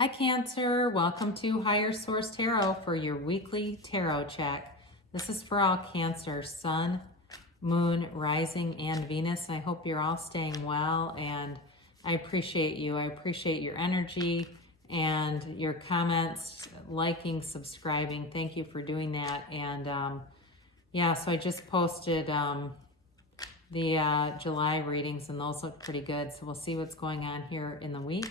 Hi Cancer, welcome to Higher Source Tarot for your weekly tarot check. This is for all Cancer, Sun, Moon, Rising, and Venus. And I hope you're all staying well, and I appreciate you. I appreciate your energy and your comments, liking, subscribing. Thank you for doing that. And yeah, so I just posted the July readings, and those look pretty good. So we'll see what's going on here in the week.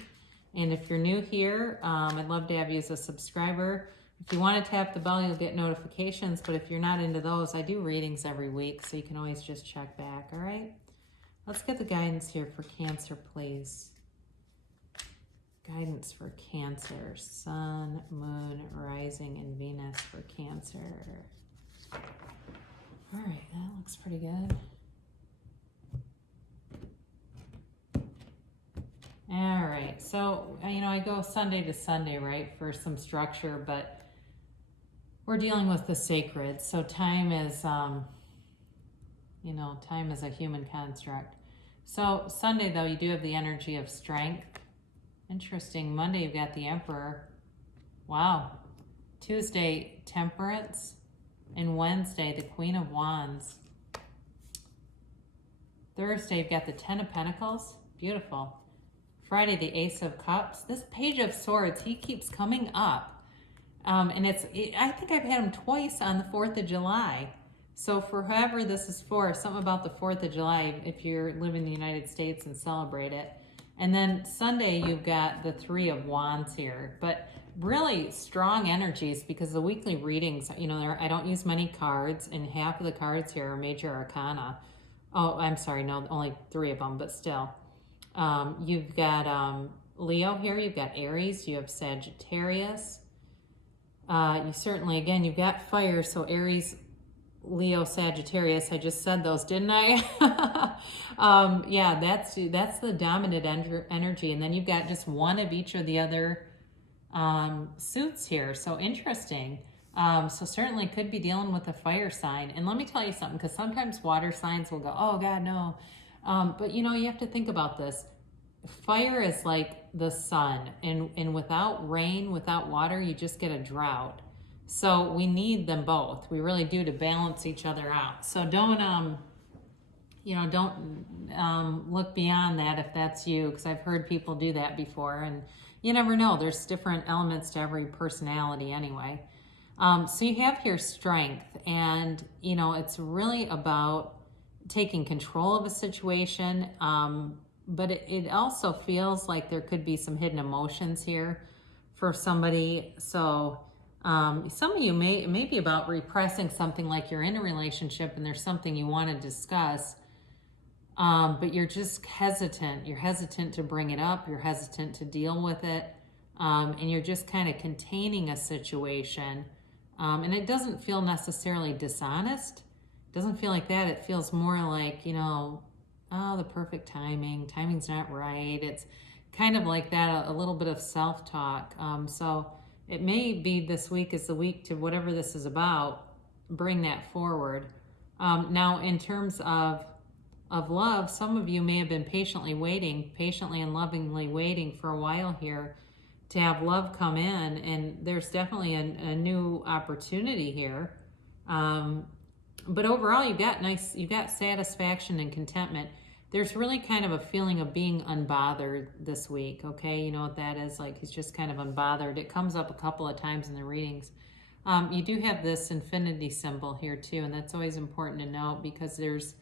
And if you're new here, I'd love to have you as a subscriber. If you want to tap the bell, you'll get notifications. But if you're not into those, I do readings every week, so you can always just check back, all right? Let's get the guidance here for Cancer, please. Guidance for Cancer, Sun, Moon, Rising, and Venus for Cancer. All right, that looks pretty good. All right, so, I go Sunday to Sunday, right, for some structure, but we're dealing with the sacred. So time is, time is a human construct. So Sunday, though, you do have the energy of strength. Interesting. Monday, you've got the Emperor. Wow. Tuesday, Temperance. And Wednesday, the Queen of Wands. Thursday, you've got the Ten of Pentacles. Beautiful. Friday, the Ace of Cups. This Page of Swords, he keeps coming up. And I think I've had him twice on the 4th of July. So for whoever this is for, something about the 4th of July, if you're living in the United States and celebrate it. And then Sunday, you've got the Three of Wands here. But really strong energies, because the weekly readings, I don't use many cards, and half of the cards here are major arcana. Oh, I'm sorry, no, only 3 of them, but still. You've got Leo here, you've got Aries, you have Sagittarius. You certainly, again, you've got fire, so Aries, Leo, Sagittarius. I just said those, didn't I? Yeah, that's the dominant energy. And then you've got just one of each of the other suits here. So interesting. So certainly could be dealing with a fire sign. And let me tell you something, because sometimes water signs will go, oh God, no. But you have to think about this. Fire is like the sun, and without rain, without water, you just get a drought. So we need them both. We really do, to balance each other out. So don't look beyond that if that's you, because I've heard people do that before, and you never know. There's different elements to every personality anyway. So you have here strength, and it's really about taking control of a situation, but it also feels like there could be some hidden emotions here for somebody. So some of you may be about repressing something, like you're in a relationship and there's something you want to discuss, but you're just hesitant. You're hesitant to bring it up. You're hesitant to deal with it, and you're just kind of containing a situation, and it doesn't feel necessarily dishonest. Doesn't feel like that. It feels more like, oh, the perfect timing. Timing's not right. It's kind of like that, a little bit of self-talk. So it may be this week is the week to, whatever this is about, bring that forward. Now, in terms of love, some of you may have been patiently and lovingly waiting for a while here to have love come in, and there's definitely a new opportunity here. But overall, you've got satisfaction and contentment. There's really kind of a feeling of being unbothered this week, okay? You know what that is? Like, he's just kind of unbothered. It comes up a couple of times in the readings. You do have this infinity symbol here too, and that's always important to note, because there's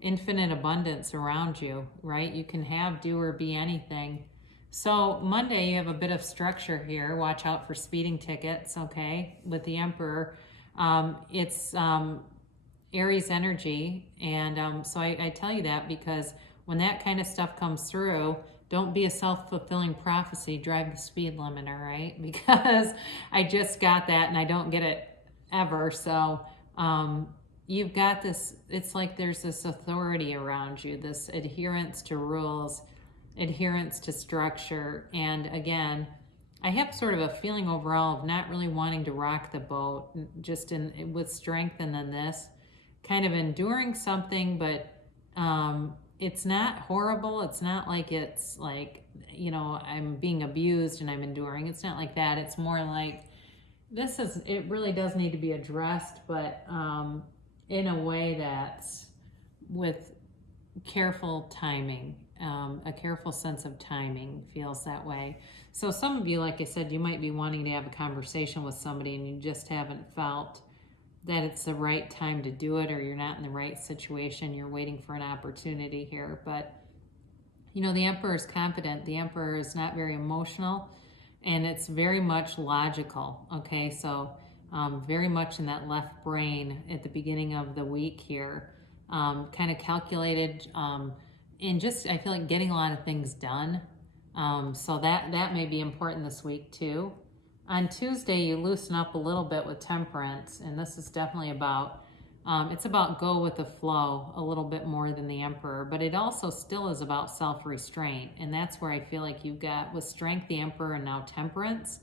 infinite abundance around you, right? You can have, do, or be anything. So Monday, you have a bit of structure here. Watch out for speeding tickets, okay? With the Emperor. It's Aries energy, and so I tell you that because when that kind of stuff comes through, don't be a self-fulfilling prophecy. Drive the speed limit, all right? Because I just got that, and I don't get it ever. So you've got this, it's like there's this authority around you, this adherence to rules, adherence to structure. And again, I have sort of a feeling overall of not really wanting to rock the boat, just with strength, and then this kind of enduring something, but it's not horrible. It's not like it's like, I'm being abused and I'm enduring. It's not like that. It's more like it really does need to be addressed, but in a way that's with careful timing. A careful sense of timing feels that way. So some of you, like I said, you might be wanting to have a conversation with somebody and you just haven't felt that it's the right time to do it, or you're not in the right situation. You're waiting for an opportunity here. But, the Emperor is confident. The Emperor is not very emotional, and it's very much logical. Okay, so very much in that left brain at the beginning of the week here, kind of calculated, and just I feel like getting a lot of things done. So that may be important this week too. On Tuesday, you loosen up a little bit with Temperance, and this is definitely about, it's about go with the flow a little bit more than the Emperor, but it also still is about self-restraint, and that's where I feel like you've got, with Strength, the Emperor, and now Temperance,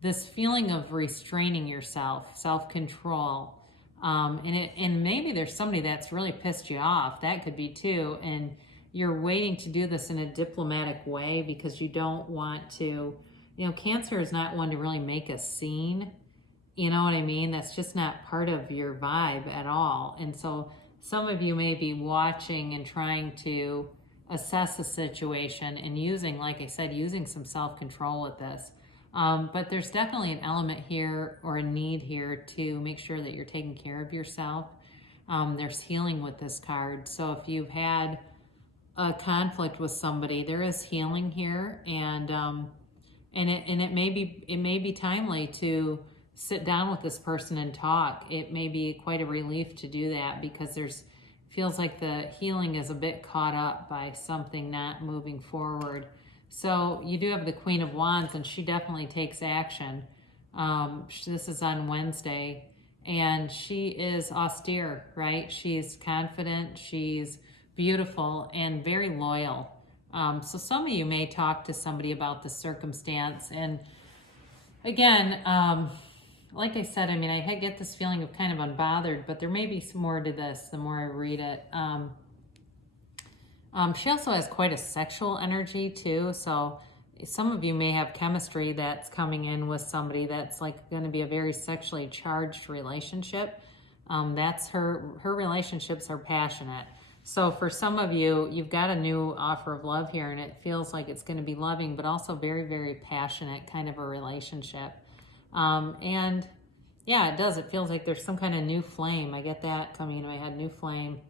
this feeling of restraining yourself, self-control, and maybe there's somebody that's really pissed you off. That could be too, and you're waiting to do this in a diplomatic way because you don't want to. Cancer is not one to really make a scene. You know what I mean? That's just not part of your vibe at all. And so some of you may be watching and trying to assess the situation and using, like I said, using some self-control with this. But there's definitely an element here or a need here to make sure that you're taking care of yourself. There's healing with this card. So if you've had a conflict with somebody, there is healing here, and it may be timely to sit down with this person and talk. It may be quite a relief to do that because feels like the healing is a bit caught up by something not moving forward. So you do have the Queen of Wands, and she definitely takes action. This is on Wednesday, and she is austere, right? She's confident, she's beautiful, and very loyal. So some of you may talk to somebody about the circumstance. And again, like I said, I get this feeling of kind of unbothered, but there may be some more to this the more I read it. She also has quite a sexual energy too. So some of you may have chemistry that's coming in with somebody that's like going to be a very sexually charged relationship. That's her relationships are passionate. So for some of you, you've got a new offer of love here, and it feels like it's going to be loving, but also very, very passionate kind of a relationship. And yeah, it does. It feels like there's some kind of new flame. I get that coming into my head, new flame.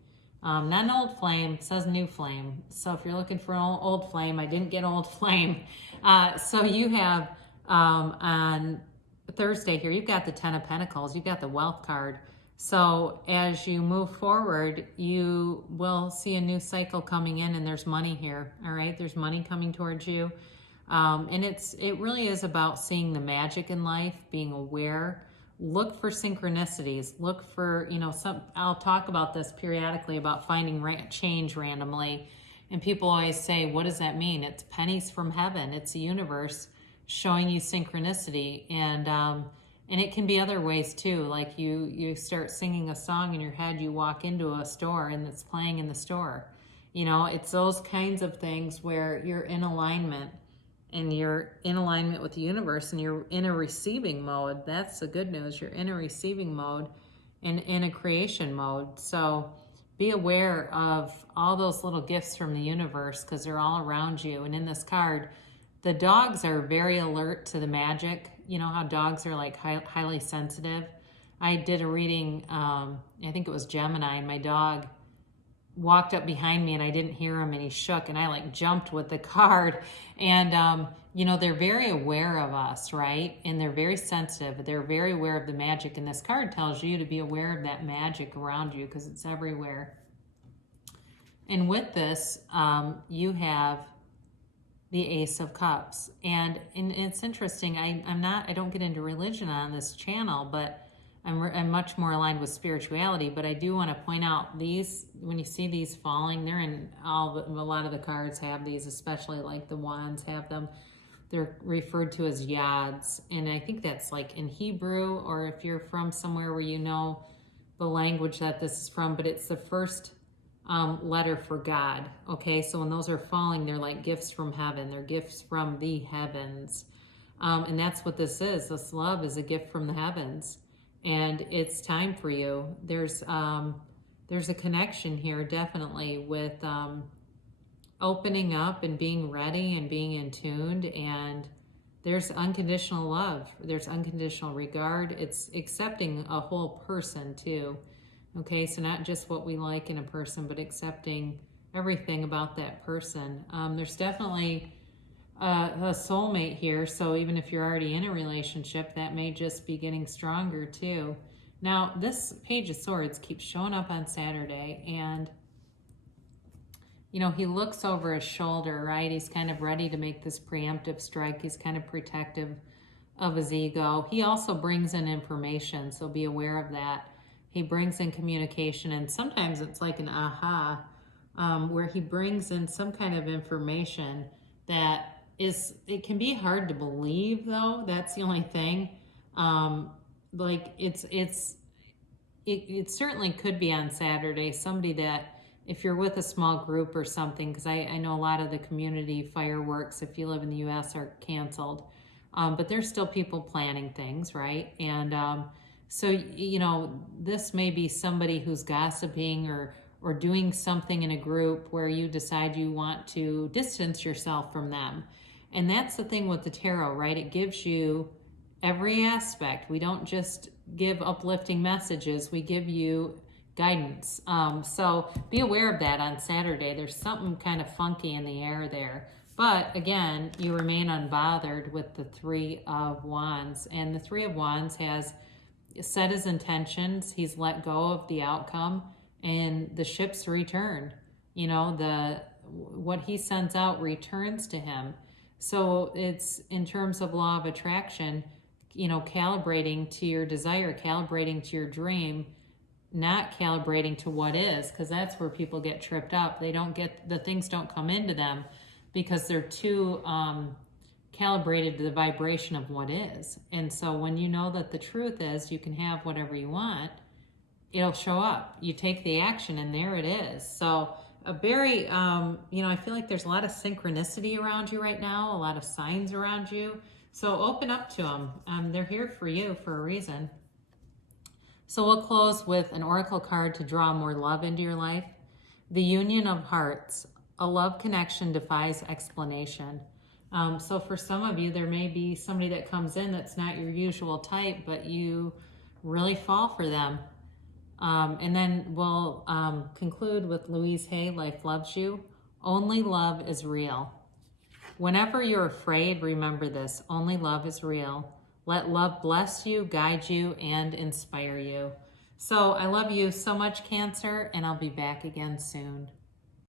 Not an old flame, it says new flame. So if you're looking for an old flame, I didn't get old flame. So you have on Thursday here, you've got the Ten of Pentacles, you've got the Wealth card. So as you move forward, you will see a new cycle coming in, and there's money here. All right, there's money coming towards you, and it really is about seeing the magic in life, being aware. Look for synchronicities. Look for I'll talk about this periodically about finding change randomly, and people always say, "What does that mean?" It's pennies from heaven. It's the universe showing you synchronicity, and it can be other ways too. Like you start singing a song in your head, you walk into a store and it's playing in the store. It's those kinds of things where you're in alignment, and you're in alignment with the universe, and you're in a receiving mode. That's the good news. You're in a receiving mode and in a creation mode. So be aware of all those little gifts from the universe because they're all around you. And in this card, the dogs are very alert to the magic. You know how dogs are like highly sensitive. I did a reading, I think it was Gemini, and my dog walked up behind me and I didn't hear him, and he shook, and I like jumped with the card. And, they're very aware of us, right? And they're very sensitive. They're very aware of the magic. And this card tells you to be aware of that magic around you because it's everywhere. And with this, you have the Ace of Cups. And it's interesting. I don't get into religion on this channel, but I'm much more aligned with spirituality. But I do want to point out these, when you see these falling, they're in a lot of the cards have these, especially like the wands have them. They're referred to as yads. And I think that's like in Hebrew, or if you're from somewhere where you know the language that this is from, but it's the first letter for God. Okay, so when those are falling, they're like gifts from heaven. They're gifts from the heavens. And that's what this is. This love is a gift from the heavens. And it's time for you. There's a connection here, definitely, with opening up and being ready and being in tuned. And there's unconditional love. There's unconditional regard. It's accepting a whole person, too. Okay, so not just what we like in a person, but accepting everything about that person. There's definitely a soulmate here, so even if you're already in a relationship, that may just be getting stronger too. Now, this Page of Swords keeps showing up on Saturday, and you know, he looks over his shoulder, right? He's kind of ready to make this preemptive strike. He's kind of protective of his ego. He also brings in information, so be aware of that. He brings in communication, and sometimes it's like an aha, where he brings in some kind of information that it can be hard to believe, though. That's the only thing. Like it certainly could be on Saturday, somebody that, if you're with a small group or something, because I know a lot of the community fireworks, if you live in the U.S., are canceled. But there's still people planning things, right? And so, you know, this may be somebody who's gossiping or doing something in a group where you decide you want to distance yourself from them. And that's the thing with the tarot, right? It gives you every aspect. We don't just give uplifting messages, we give you guidance. So be aware of that on Saturday. There's something kind of funky in the air there. But again, you remain unbothered with the Three of Wands. And the Three of Wands has set his intentions. He's let go of the outcome, and the ships return. You know, what he sends out returns to him. So it's, in terms of law of attraction, you know, calibrating to your desire, calibrating to your dream, not calibrating to what is, because that's where people get tripped up. The things don't come into them because they're too calibrated to the vibration of what is. And so when you know that the truth is you can have whatever you want, it'll show up. You take the action, and there it is. So a very, you know, I feel like there's a lot of synchronicity around you right now, a lot of signs around you. So open up to them. They're here for you for a reason. So we'll close with an oracle card to draw more love into your life. The Union of Hearts. A love connection defies explanation. So for some of you, there may be somebody that comes in that's not your usual type, but you really fall for them. And then we'll conclude with Louise Hay, Life Loves You. Only love is real. Whenever you're afraid, remember this. Only love is real. Let love bless you, guide you, and inspire you. So I love you so much, Cancer, and I'll be back again soon.